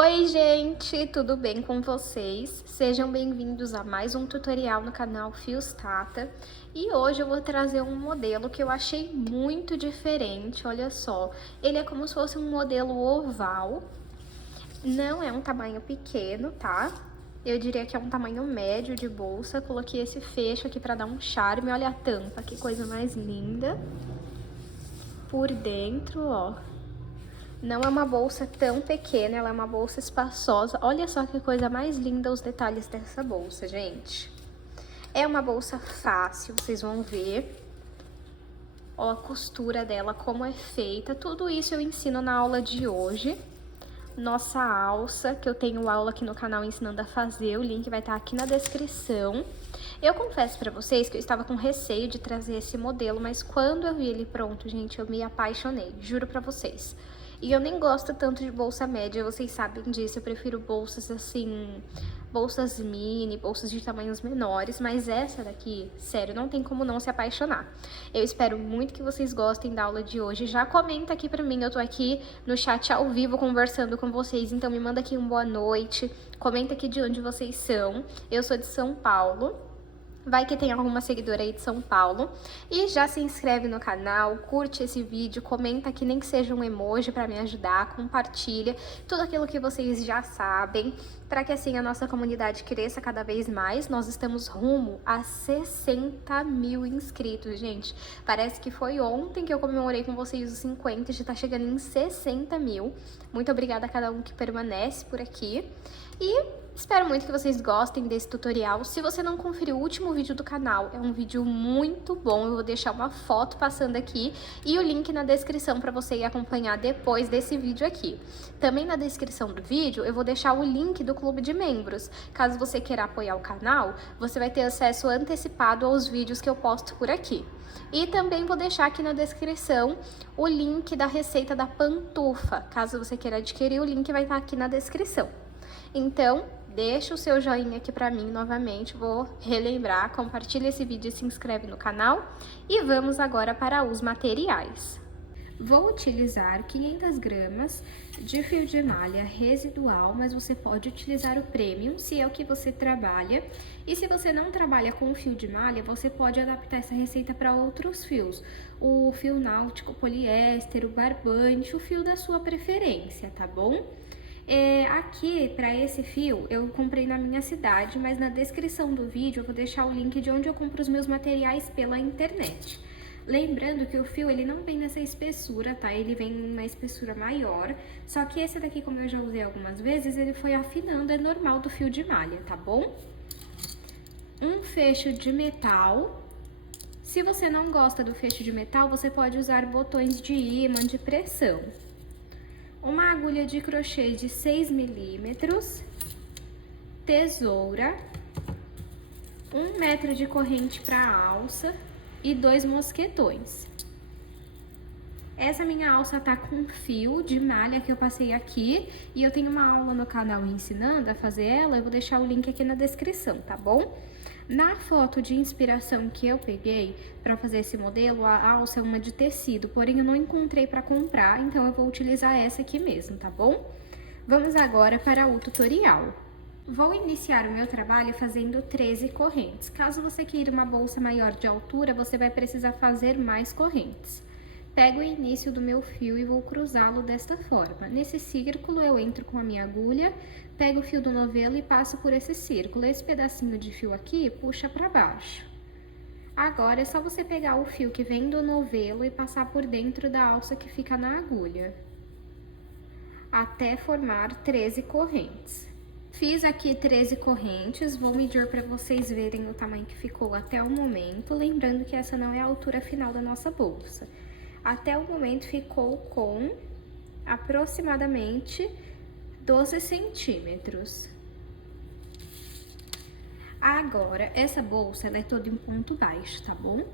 Oi gente, tudo bem com vocês? Sejam bem-vindos a mais um tutorial no canal Fios Tata. E hoje eu vou trazer um modelo que eu achei muito diferente, olha só. Ele é como se fosse um modelo oval, não é um tamanho pequeno, tá? Eu diria que é um tamanho médio de bolsa. Coloquei esse fecho aqui para dar um charme, olha a tampa, que coisa mais linda. Por dentro, ó. Não é uma bolsa tão pequena, ela é uma bolsa espaçosa. Olha só que coisa mais linda os detalhes dessa bolsa, gente. É uma bolsa fácil, vocês vão ver. Ó a costura dela, como é feita. Tudo isso eu ensino na aula de hoje. Nossa alça, que eu tenho aula aqui no canal ensinando a fazer. O link vai estar aqui na descrição. Eu confesso pra vocês que eu estava com receio de trazer esse modelo, mas quando eu vi ele pronto, gente, eu me apaixonei, juro pra vocês. E eu nem gosto tanto de bolsa média, vocês sabem disso, eu prefiro bolsas assim, bolsas mini, bolsas de tamanhos menores, mas essa daqui, sério, não tem como não se apaixonar. Eu espero muito que vocês gostem da aula de hoje, já comenta aqui pra mim, eu tô aqui no chat ao vivo conversando com vocês, então me manda aqui um boa noite, comenta aqui de onde vocês são. Eu sou de São Paulo. Vai que tem alguma seguidora aí de São Paulo. E já se inscreve no canal, curte esse vídeo, comenta aqui, nem que seja um emoji pra me ajudar, compartilha tudo aquilo que vocês já sabem, para que assim a nossa comunidade cresça cada vez mais. Nós estamos rumo a 60 mil inscritos, gente. Parece que foi ontem que eu comemorei com vocês os 50, já tá chegando em 60 mil. Muito obrigada a cada um que permanece por aqui. E espero muito que vocês gostem desse tutorial. Se você não conferiu o último vídeo do canal, é um vídeo muito bom. Eu vou deixar uma foto passando aqui e o link na descrição para você ir acompanhar depois desse vídeo aqui. Também na descrição do vídeo eu vou deixar o link do clube de membros. Caso você queira apoiar o canal, você vai ter acesso antecipado aos vídeos que eu posto por aqui. E também vou deixar aqui na descrição o link da receita da pantufa. Caso você queira adquirir, o link vai estar aqui na descrição. Então, deixa o seu joinha aqui pra mim novamente, vou relembrar, compartilha esse vídeo e se inscreve no canal. E vamos agora para os materiais. Vou utilizar 500 gramas de fio de malha residual, mas você pode utilizar o premium se é o que você trabalha. E se você não trabalha com fio de malha, você pode adaptar essa receita para outros fios. O fio náutico, poliéster, o barbante, o fio da sua preferência, tá bom? Aqui, para esse fio, eu comprei na minha cidade, mas na descrição do vídeo eu vou deixar o link de onde eu compro os meus materiais pela internet. Lembrando que o fio, ele não vem nessa espessura, tá? Ele vem em uma espessura maior, só que esse daqui, como eu já usei algumas vezes, ele foi afinando, é normal do fio de malha, tá bom? Um fecho de metal. Se você não gosta do fecho de metal, você pode usar botões de ímã de pressão. Uma agulha de crochê de 6 milímetros, tesoura, 1 metro de corrente para alça e 2 mosquetões. Essa minha alça tá com fio de malha que eu passei aqui e eu tenho uma aula no canal ensinando a fazer ela, eu vou deixar o link aqui na descrição, tá bom? Na foto de inspiração que eu peguei para fazer esse modelo, a alça é uma de tecido, porém eu não encontrei para comprar, então eu vou utilizar essa aqui mesmo, tá bom? Vamos agora para o tutorial. Vou iniciar o meu trabalho fazendo 13 correntes. Caso você queira uma bolsa maior de altura, você vai precisar fazer mais correntes. Pego o início do meu fio e vou cruzá-lo desta forma. Nesse círculo eu entro com a minha agulha, pego o fio do novelo e passo por esse círculo. Esse pedacinho de fio aqui puxa para baixo. Agora é só você pegar o fio que vem do novelo e passar por dentro da alça que fica na agulha, até formar 13 correntes. Fiz aqui 13 correntes, vou medir para vocês verem o tamanho que ficou até o momento, lembrando que essa não é a altura final da nossa bolsa. Até o momento ficou com aproximadamente 12 centímetros. Agora, essa bolsa ela é toda em ponto baixo, tá bom?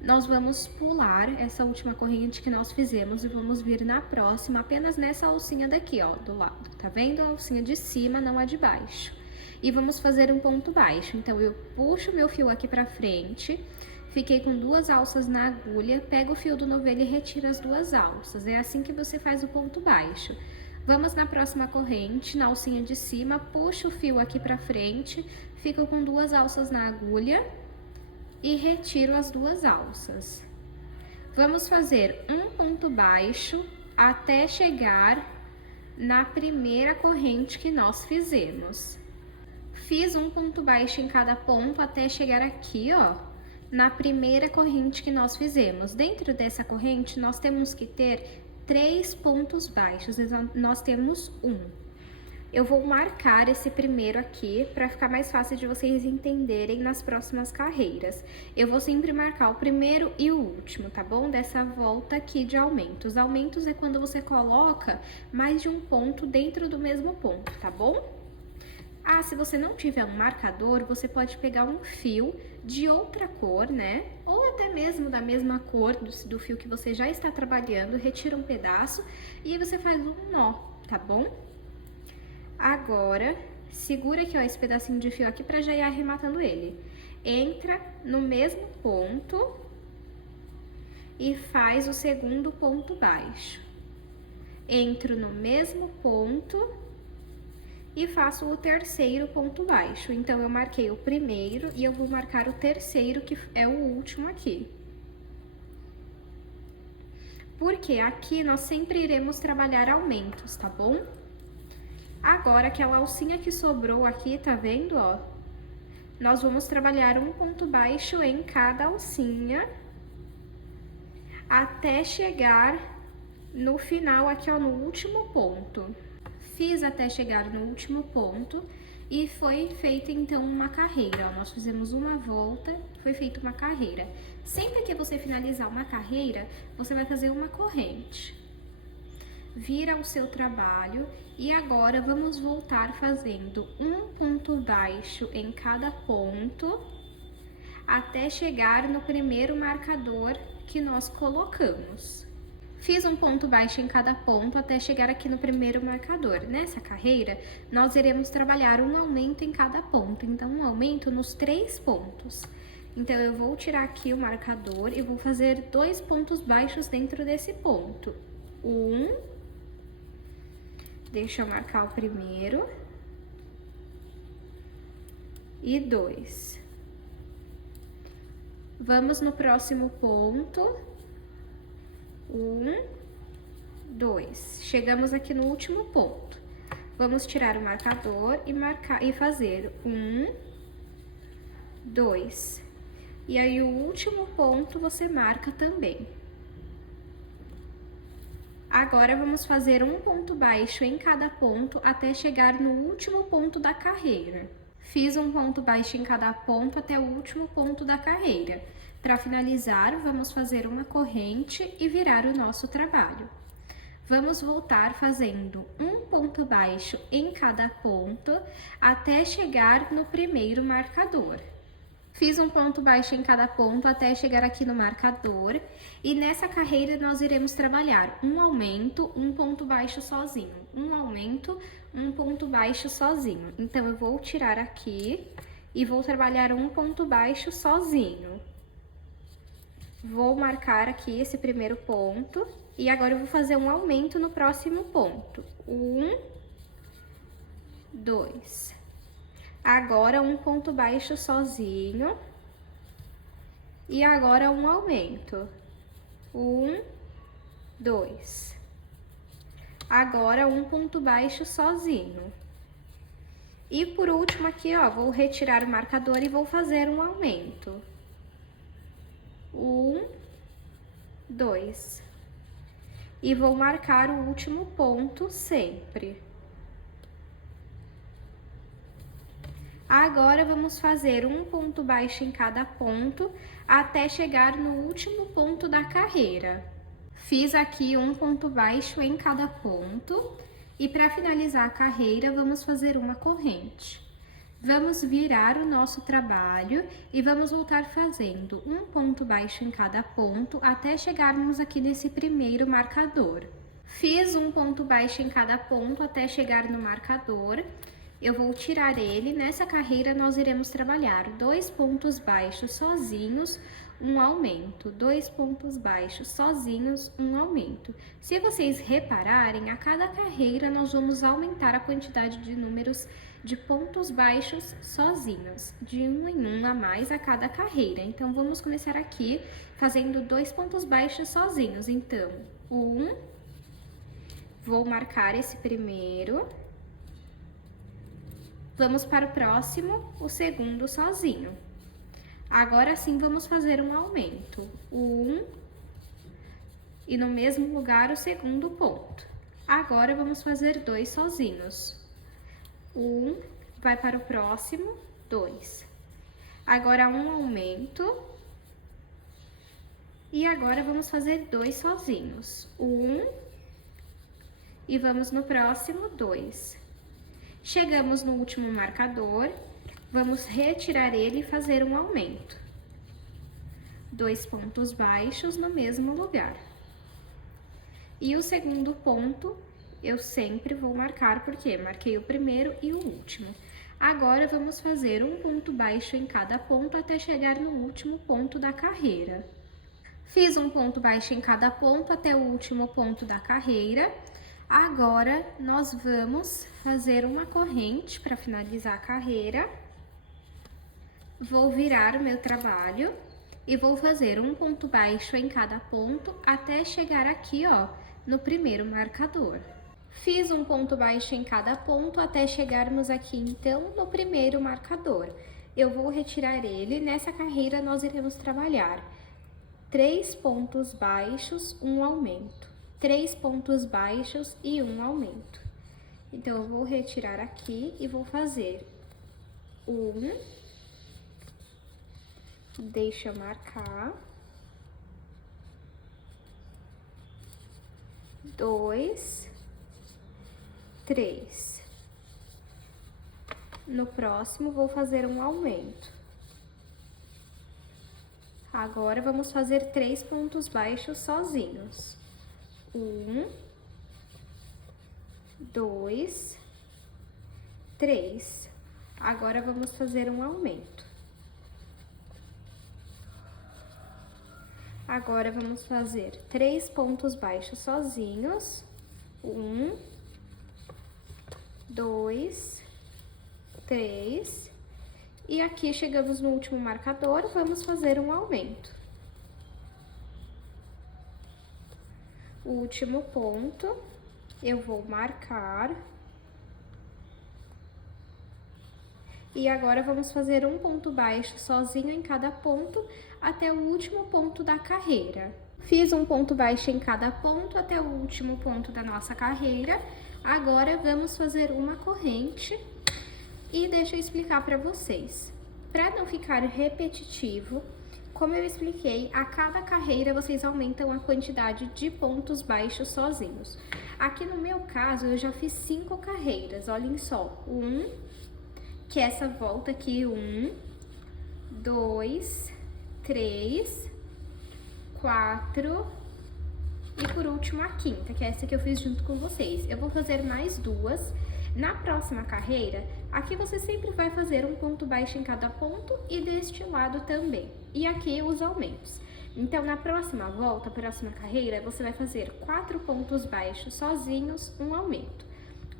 Nós vamos pular essa última corrente que nós fizemos e vamos vir na próxima, apenas nessa alcinha daqui, ó, do lado. Tá vendo? A alcinha de cima, não a de baixo. E vamos fazer um ponto baixo. Então, eu puxo meu fio aqui pra frente, fiquei com 2 alças na agulha, pego o fio do novelo e retiro as 2 alças. É assim que você faz o ponto baixo. Vamos na próxima corrente, na alcinha de cima, puxa o fio aqui pra frente, fico com 2 alças na agulha e retiro as 2 alças. Vamos fazer um ponto baixo até chegar na primeira corrente que nós fizemos. Fiz um ponto baixo em cada ponto até chegar aqui, ó, na primeira corrente que nós fizemos. Dentro dessa corrente, nós temos que ter 3 pontos baixos, então nós temos 1. Eu vou marcar esse primeiro aqui para ficar mais fácil de vocês entenderem nas próximas carreiras. Eu vou sempre marcar o primeiro e o último, tá bom? Dessa volta aqui de aumentos. Aumentos é quando você coloca mais de um ponto dentro do mesmo ponto, tá bom? Ah, se você não tiver um marcador, você pode pegar um fio de outra cor, né? Ou até mesmo da mesma cor do fio que você já está trabalhando, retira um pedaço e aí você faz um nó, tá bom? Agora, segura aqui, ó, esse pedacinho de fio aqui pra já ir arrematando ele. Entra no mesmo ponto e faz o segundo ponto baixo. Entro no mesmo ponto e faço o terceiro ponto baixo. Então, eu marquei o primeiro e eu vou marcar o terceiro, que é o último aqui. Porque aqui nós sempre iremos trabalhar aumentos, tá bom? Agora, aquela alcinha que sobrou aqui, tá vendo, ó? Nós vamos trabalhar um ponto baixo em cada alcinha até chegar no final aqui, ó, no último ponto. Fiz até chegar no último ponto e foi feita, então, uma carreira, ó. Nós fizemos uma volta, foi feita uma carreira. Sempre que você finalizar uma carreira, você vai fazer uma corrente. Vira o seu trabalho e agora vamos voltar fazendo um ponto baixo em cada ponto até chegar no primeiro marcador que nós colocamos. Fiz um ponto baixo em cada ponto até chegar aqui no primeiro marcador. Nessa carreira, nós iremos trabalhar um aumento em cada ponto, então um aumento nos 3 pontos. Então, eu vou tirar aqui o marcador e vou fazer 2 pontos baixos dentro desse ponto. Deixa eu marcar o primeiro. E 2. Vamos no próximo ponto. 1, 2. Chegamos aqui no último ponto. Vamos tirar o marcador e marcar e fazer 1, 2. E aí, o último ponto você marca também. Agora, vamos fazer um ponto baixo em cada ponto até chegar no último ponto da carreira. Fiz um ponto baixo em cada ponto até o último ponto da carreira. Para finalizar, vamos fazer uma corrente e virar o nosso trabalho. Vamos voltar fazendo um ponto baixo em cada ponto até chegar no primeiro marcador. Fiz um ponto baixo em cada ponto até chegar aqui no marcador e nessa carreira nós iremos trabalhar um aumento, um ponto baixo sozinho, um aumento, um ponto baixo sozinho. Então, eu vou tirar aqui e vou trabalhar um ponto baixo sozinho. Vou marcar aqui esse primeiro ponto e agora eu vou fazer um aumento no próximo ponto. 1, 2. Agora, um ponto baixo sozinho. E agora, um aumento. 1, 2. Agora, um ponto baixo sozinho. E por último aqui, ó, vou retirar o marcador e vou fazer um aumento. 1, 2. E vou marcar o último ponto sempre. Agora, vamos fazer um ponto baixo em cada ponto até chegar no último ponto da carreira. Fiz aqui um ponto baixo em cada ponto e para finalizar a carreira, vamos fazer uma corrente. Vamos virar o nosso trabalho e vamos voltar fazendo um ponto baixo em cada ponto até chegarmos aqui nesse primeiro marcador. Fiz um ponto baixo em cada ponto até chegar no marcador. Eu vou tirar ele. Nessa carreira, nós iremos trabalhar 2 pontos baixos sozinhos, um aumento. 2 pontos baixos sozinhos, um aumento. Se vocês repararem, a cada carreira nós vamos aumentar a quantidade de números de pontos baixos sozinhos, de um em um a mais a cada carreira. Então, vamos começar aqui fazendo 2 pontos baixos sozinhos. Então, vou marcar esse primeiro. Vamos para o próximo, o segundo sozinho. Agora sim, vamos fazer um aumento. E no mesmo lugar o segundo ponto. Agora vamos fazer 2 sozinhos. Vai para o próximo, 2. Agora um aumento. E agora vamos fazer 2 sozinhos. E vamos no próximo, 2. Chegamos no último marcador, vamos retirar ele e fazer um aumento. 2 pontos baixos no mesmo lugar. E o segundo ponto, eu sempre vou marcar, porque marquei o primeiro e o último. Agora, vamos fazer um ponto baixo em cada ponto até chegar no último ponto da carreira. Fiz um ponto baixo em cada ponto até o último ponto da carreira. Agora, nós vamos fazer uma corrente para finalizar a carreira. Vou virar o meu trabalho e vou fazer um ponto baixo em cada ponto até chegar aqui, ó, no primeiro marcador. Fiz um ponto baixo em cada ponto até chegarmos aqui, então, no primeiro marcador. Eu vou retirar ele. Nessa carreira, nós iremos trabalhar 3 pontos baixos, um aumento. 3 pontos baixos e um aumento. Então, eu vou retirar aqui e vou fazer deixa eu marcar, 2, 3. No próximo, vou fazer um aumento. Agora, vamos fazer 3 pontos baixos sozinhos. 2, 3. Agora, vamos fazer um aumento. Agora, vamos fazer 3 pontos baixos sozinhos. 2, 3. E aqui chegamos no último marcador, vamos fazer um aumento. O último ponto, eu vou marcar. E agora, vamos fazer um ponto baixo sozinho em cada ponto até o último ponto da carreira. Fiz um ponto baixo em cada ponto até o último ponto da nossa carreira. Agora, vamos fazer uma corrente e deixa eu explicar para vocês. Para não ficar repetitivo, como eu expliquei, a cada carreira vocês aumentam a quantidade de pontos baixos sozinhos. Aqui no meu caso, eu já fiz 5 carreiras, olhem só. Que é essa volta aqui, 2, 3, 4 e por último a quinta, que é essa que eu fiz junto com vocês. Eu vou fazer mais 2. Na próxima carreira, aqui você sempre vai fazer um ponto baixo em cada ponto e deste lado também. E aqui os aumentos. Então, na próxima volta, próxima carreira, você vai fazer 4 pontos baixos sozinhos, um aumento.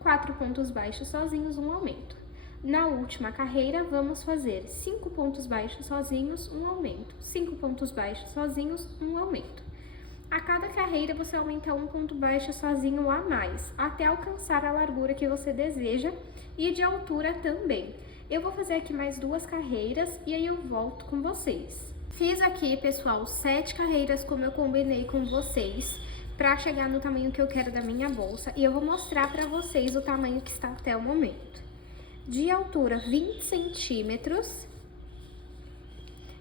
4 pontos baixos sozinhos, um aumento. Na última carreira, vamos fazer 5 pontos baixos sozinhos, um aumento. 5 pontos baixos sozinhos, um aumento. A cada carreira, você aumenta um ponto baixo sozinho a mais, até alcançar a largura que você deseja e de altura também. Eu vou fazer aqui mais 2 carreiras e aí eu volto com vocês. Fiz aqui, pessoal, 7 carreiras como eu combinei com vocês, para chegar no tamanho que eu quero da minha bolsa. E eu vou mostrar para vocês o tamanho que está até o momento. De altura, 20 centímetros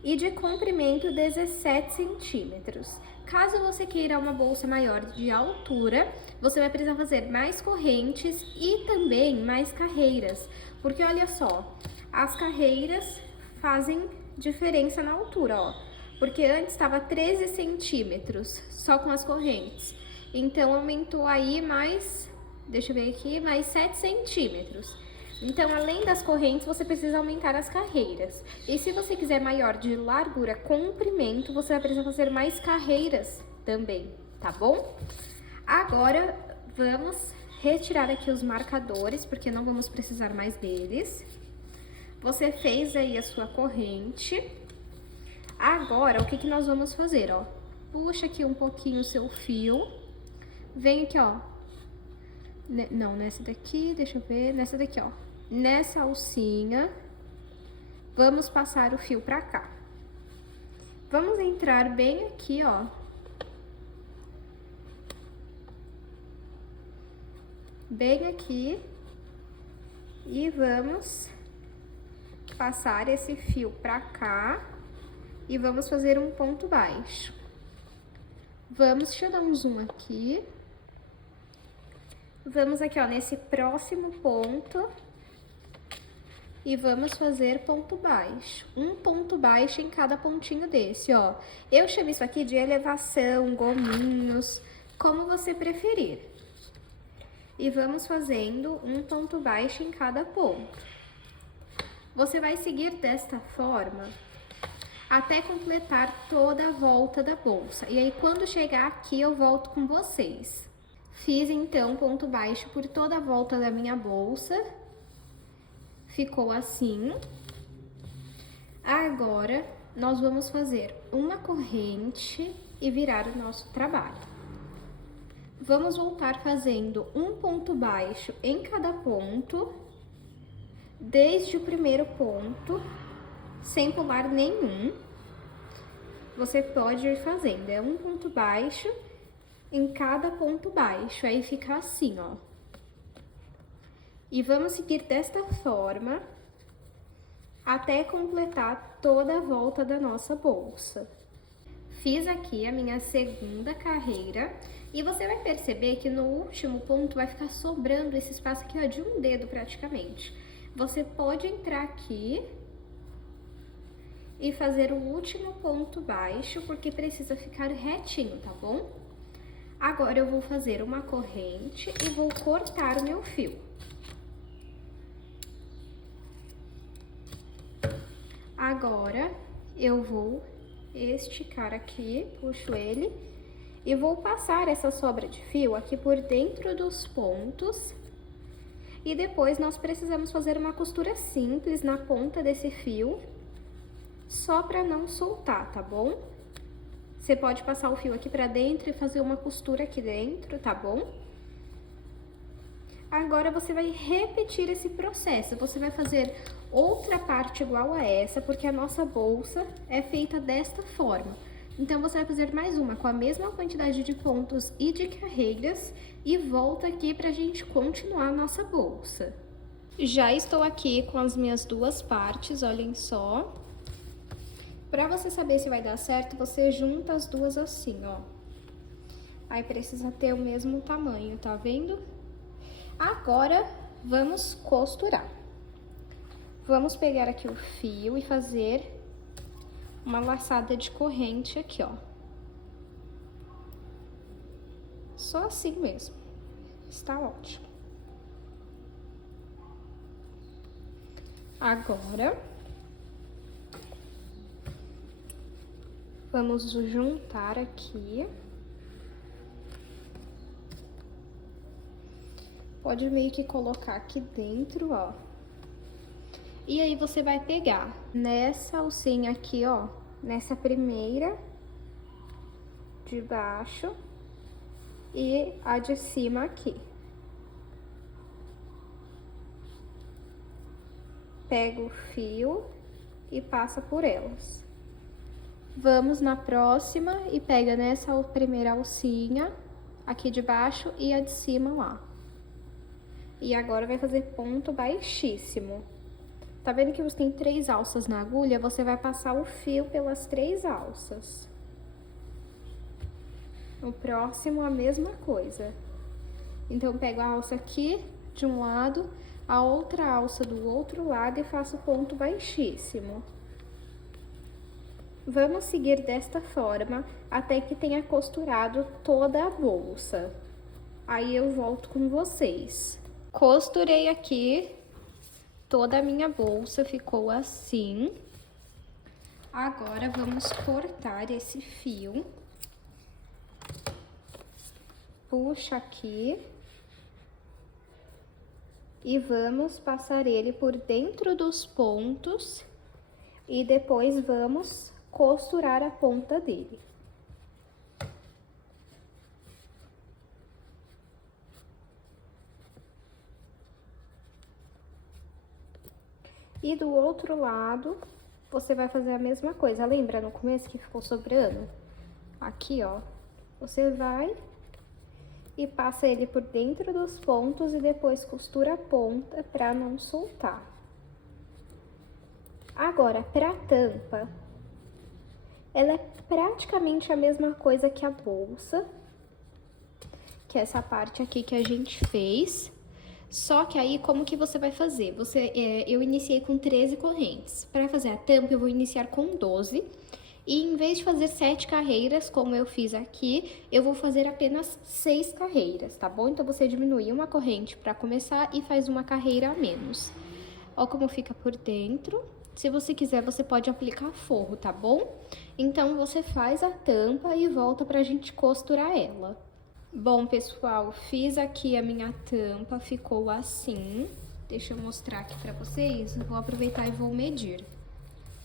e de comprimento, 17 centímetros. Caso você queira uma bolsa maior de altura, você vai precisar fazer mais correntes e também mais carreiras. Porque olha só, as carreiras fazem diferença na altura, ó. Porque antes estava 13 centímetros só com as correntes. Então, aumentou aí mais, deixa eu ver aqui, mais 7 centímetros. Então, além das correntes, você precisa aumentar as carreiras. E se você quiser maior de largura, comprimento, você vai precisar fazer mais carreiras também, tá bom? Agora, vamos retirar aqui os marcadores, porque não vamos precisar mais deles. Você fez aí a sua corrente. Agora, o que que nós vamos fazer, ó? Puxa aqui um pouquinho o seu fio. Vem aqui, ó. Não, nessa daqui, deixa eu ver, nessa daqui, ó. Nessa alcinha, vamos passar o fio pra cá. Vamos entrar bem aqui, ó. Bem aqui. E vamos passar esse fio pra cá. E vamos fazer um ponto baixo. Vamos, deixa eu dar um zoom aqui. Vamos aqui, ó, nesse próximo ponto. E vamos fazer ponto baixo. Um ponto baixo em cada pontinho desse, ó. Eu chamo isso aqui de elevação, gominhos, como você preferir. E vamos fazendo um ponto baixo em cada ponto. Você vai seguir desta forma até completar toda a volta da bolsa. E aí, quando chegar aqui, eu volto com vocês. Fiz, então, ponto baixo por toda a volta da minha bolsa. Ficou assim. Agora, nós vamos fazer uma corrente e virar o nosso trabalho. Vamos voltar fazendo um ponto baixo em cada ponto, desde o primeiro ponto, sem pular nenhum. Você pode ir fazendo, é um ponto baixo em cada ponto baixo, aí fica assim, ó. E vamos seguir desta forma até completar toda a volta da nossa bolsa. Fiz aqui a minha segunda carreira e você vai perceber que no último ponto vai ficar sobrando esse espaço aqui, ó, de um dedo praticamente. Você pode entrar aqui e fazer o último ponto baixo, porque precisa ficar retinho, tá bom? Agora eu vou fazer uma corrente e vou cortar o meu fio. Agora, eu vou esticar aqui, puxo ele, e vou passar essa sobra de fio aqui por dentro dos pontos. E depois nós precisamos fazer uma costura simples na ponta desse fio, só para não soltar, tá bom? Você pode passar o fio aqui pra dentro e fazer uma costura aqui dentro, tá bom? Agora, você vai repetir esse processo. Você vai fazer outra parte igual a essa, porque a nossa bolsa é feita desta forma. Então, você vai fazer mais uma com a mesma quantidade de pontos e de carreiras e volta aqui pra gente continuar a nossa bolsa. Já estou aqui com as minhas duas partes, olhem só. Pra você saber se vai dar certo, você junta as duas assim, ó. Aí precisa ter o mesmo tamanho, tá vendo? Agora, vamos costurar. Vamos pegar aqui o fio e fazer uma laçada de corrente aqui, ó. Só assim mesmo. Está ótimo. Agora, vamos juntar aqui. Pode meio que colocar aqui dentro, ó. E aí, você vai pegar nessa alcinha aqui, ó, nessa primeira de baixo e a de cima aqui. Pega o fio e passa por elas. Vamos na próxima e pega nessa primeira alcinha aqui de baixo e a de cima lá. E agora vai fazer ponto baixíssimo. Tá vendo que você tem 3 alças na agulha? Você vai passar o fio pelas 3 alças. O próximo, a mesma coisa. Então, pego a alça aqui de um lado, a outra alça do outro lado e faço ponto baixíssimo. Vamos seguir desta forma até que tenha costurado toda a bolsa. Aí eu volto com vocês. Costurei aqui Toda a minha bolsa ficou assim. Agora, vamos cortar esse fio. Puxa aqui. E vamos passar ele por dentro dos pontos. E depois vamos costurar a ponta dele. E do outro lado, você vai fazer a mesma coisa. Lembra no começo que ficou sobrando? Aqui, ó. Você vai e passa ele por dentro dos pontos e depois costura a ponta pra não soltar. Agora, pra tampa, ela é praticamente a mesma coisa que a bolsa, que é essa parte aqui que a gente fez. Só que aí, como que você vai fazer? Eu iniciei com 13 correntes. Para fazer a tampa, eu vou iniciar com 12. E em vez de fazer 7 carreiras, como eu fiz aqui, eu vou fazer apenas 6 carreiras, tá bom? Então, você diminui uma corrente para começar e faz uma carreira a menos. Ó como fica por dentro. Se você quiser, você pode aplicar forro, tá bom? Então, você faz a tampa e volta pra gente costurar ela. Bom, pessoal, fiz aqui a minha tampa, ficou assim. Deixa eu mostrar aqui pra vocês. Vou aproveitar e vou medir.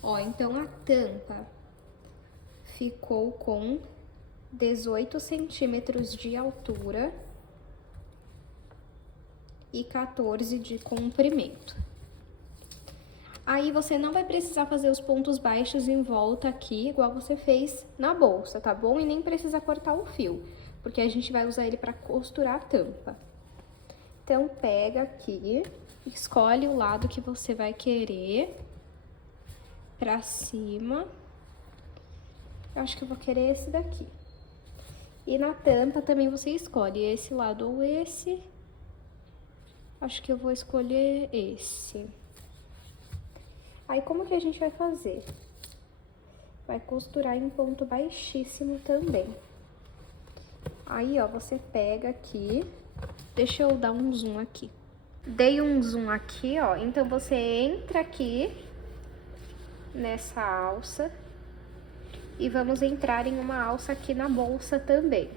Ó, então a tampa ficou com 18 centímetros de altura e 14 de comprimento. Aí você não vai precisar fazer os pontos baixos em volta aqui, igual você fez na bolsa, tá bom? E nem precisa cortar o fio, porque a gente vai usar ele para costurar a tampa. Então, pega aqui, escolhe o lado que você vai querer pra cima. Eu acho que eu vou querer esse daqui. E na tampa também você escolhe esse lado ou esse. Acho que eu vou escolher esse. Aí, como que a gente vai fazer? Vai costurar em ponto baixíssimo também. Aí, ó, você pega aqui, deixa eu dar um zoom aqui. Dei um zoom aqui, ó, então você entra aqui nessa alça e vamos entrar em uma alça aqui na bolsa também.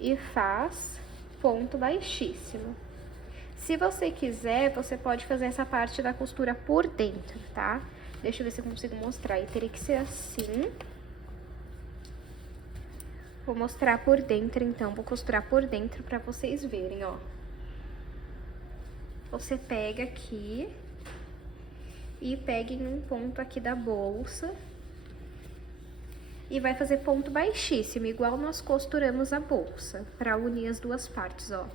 E faz ponto baixíssimo. Se você quiser, você pode fazer essa parte da costura por dentro, tá? Deixa eu ver se eu consigo mostrar. E teria que ser assim. Vou mostrar por dentro, então. Vou costurar por dentro pra vocês verem, ó. Você pega aqui e pega em um ponto aqui da bolsa. E vai fazer ponto baixíssimo, igual nós costuramos a bolsa, pra unir as duas partes, ó.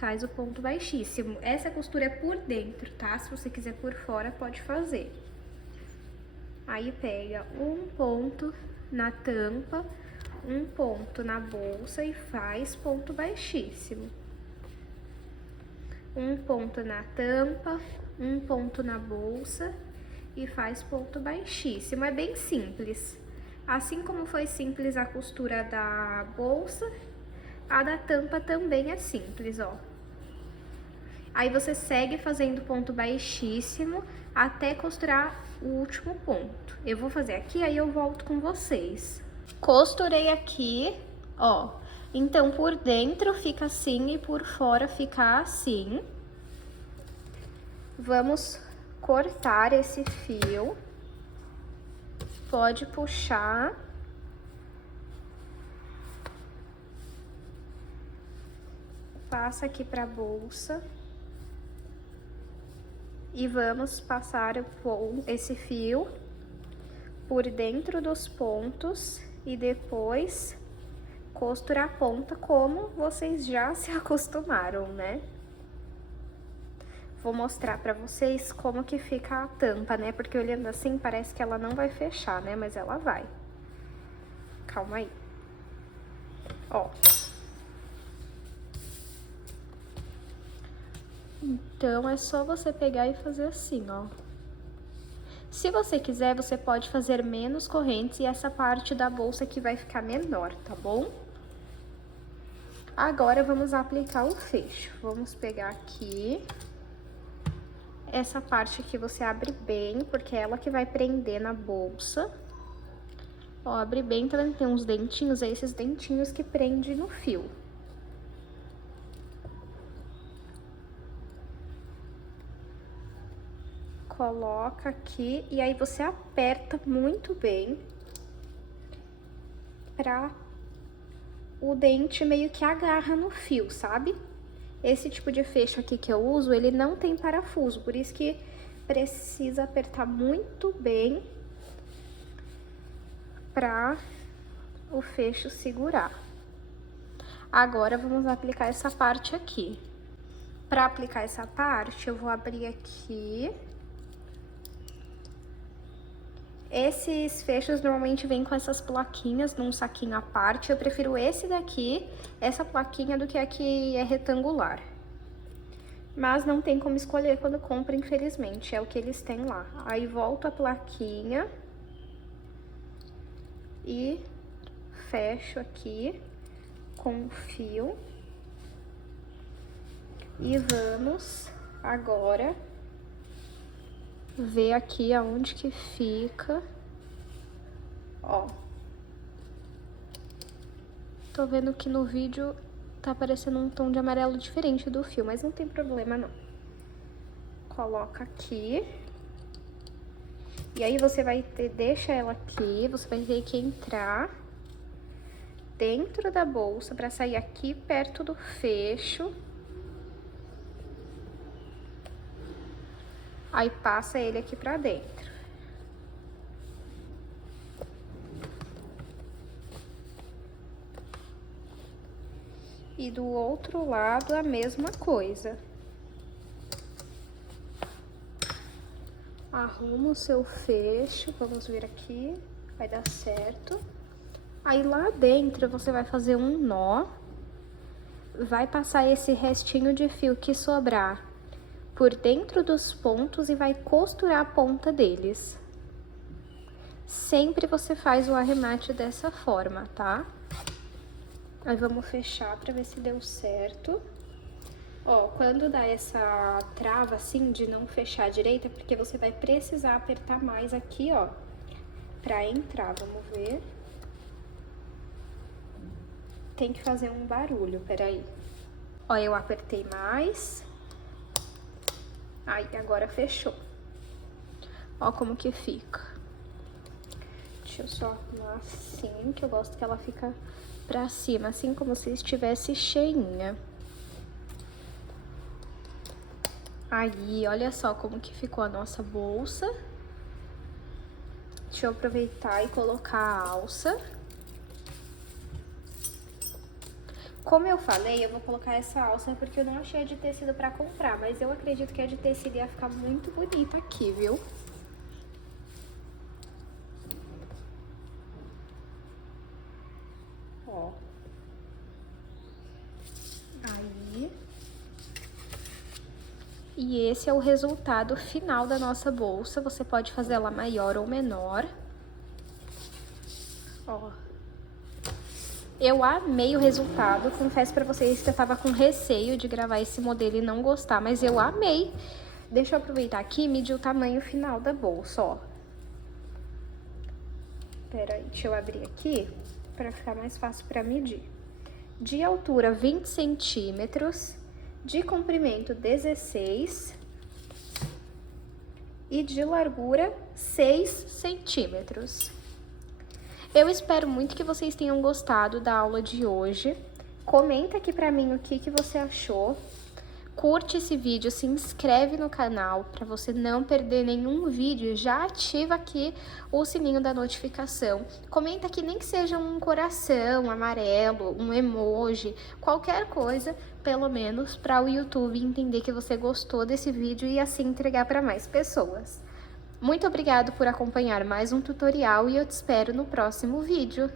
Faz o ponto baixíssimo. Essa costura é por dentro, tá? Se você quiser por fora, pode fazer. Aí, pega um ponto na tampa, um ponto na bolsa e faz ponto baixíssimo. Um ponto na tampa, um ponto na bolsa e faz ponto baixíssimo. É bem simples. Assim como foi simples a costura da bolsa, a da tampa também é simples, ó. Aí você segue fazendo ponto baixíssimo até costurar o último ponto. Eu vou fazer aqui, aí eu volto com vocês. Costurei aqui, ó. Então, por dentro fica assim e por fora fica assim. Vamos cortar esse fio. Pode puxar. Passa aqui pra bolsa. E vamos passar esse fio por dentro dos pontos e depois costurar a ponta como vocês já se acostumaram, né? Vou mostrar pra vocês como que fica a tampa, né? Porque olhando assim parece que ela não vai fechar, né? Mas ela vai. Calma aí. Ó. Então, é só você pegar e fazer assim, ó. Se você quiser, você pode fazer menos correntes e essa parte da bolsa aqui vai ficar menor, tá bom? Agora, vamos aplicar o fecho. Vamos pegar aqui. Essa parte aqui você abre bem, porque é ela que vai prender na bolsa. Ó, abre bem, tá vendo? Tem uns dentinhos, é esses dentinhos que prende no fio. Coloca aqui e aí você aperta muito bem pra o dente meio que agarra no fio, sabe? Esse tipo de fecho aqui que eu uso, ele não tem parafuso, por isso que precisa apertar muito bem pra o fecho segurar. Agora, vamos aplicar essa parte aqui. Pra aplicar essa parte, eu vou abrir aqui. Esses fechos normalmente vêm com essas plaquinhas num saquinho à parte. Eu prefiro esse daqui, essa plaquinha, do que a que é retangular. Mas não tem como escolher quando compra, infelizmente. É o que eles têm lá. Aí volto a plaquinha e fecho aqui com o fio. E vamos agora ver aqui aonde que fica. Ó. Tô vendo que no vídeo tá aparecendo um tom de amarelo diferente do fio, mas não tem problema não. Coloca aqui. E aí você vai ter, deixa ela aqui, você vai ter que entrar dentro da bolsa pra sair aqui perto do fecho. Aí passa ele aqui pra dentro. E do outro lado a mesma coisa. Arruma o seu fecho, vamos ver aqui, vai dar certo. Aí lá dentro você vai fazer um nó, vai passar esse restinho de fio que sobrar por dentro dos pontos e vai costurar a ponta deles. Sempre você faz o arremate dessa forma, tá? Aí vamos fechar pra ver se deu certo. Ó, quando dá essa trava assim de não fechar direito, é porque você vai precisar apertar mais aqui, ó, pra entrar. Vamos ver. Tem que fazer um barulho, peraí. Ó, eu apertei mais. Aí, agora fechou. Ó como que fica. Deixa eu só arrumar assim, que eu gosto que ela fica pra cima, assim como se estivesse cheinha. Aí, olha só como que ficou a nossa bolsa. Deixa eu aproveitar e colocar a alça. Como eu falei, eu vou colocar essa alça porque eu não achei a de tecido pra comprar, mas eu acredito que a de tecido ia ficar muito bonita aqui, viu? Ó. Aí. E esse é o resultado final da nossa bolsa. Você pode fazer ela maior ou menor. Ó. Eu amei o resultado. Confesso pra vocês que eu tava com receio de gravar esse modelo e não gostar, mas eu amei. Deixa eu aproveitar aqui e medir o tamanho final da bolsa, ó. Pera aí, deixa eu abrir aqui pra ficar mais fácil pra medir. De altura, 20 centímetros. De comprimento, 16. E de largura, 6 centímetros. Eu espero muito que vocês tenham gostado da aula de hoje. Comenta aqui pra mim o que você achou. Curte esse vídeo, se inscreve no canal para você não perder nenhum vídeo. Já ativa aqui o sininho da notificação. Comenta aqui nem que seja um coração amarelo, um emoji, qualquer coisa, pelo menos para o YouTube entender que você gostou desse vídeo e assim entregar para mais pessoas. Muito obrigado por acompanhar mais um tutorial e eu te espero no próximo vídeo.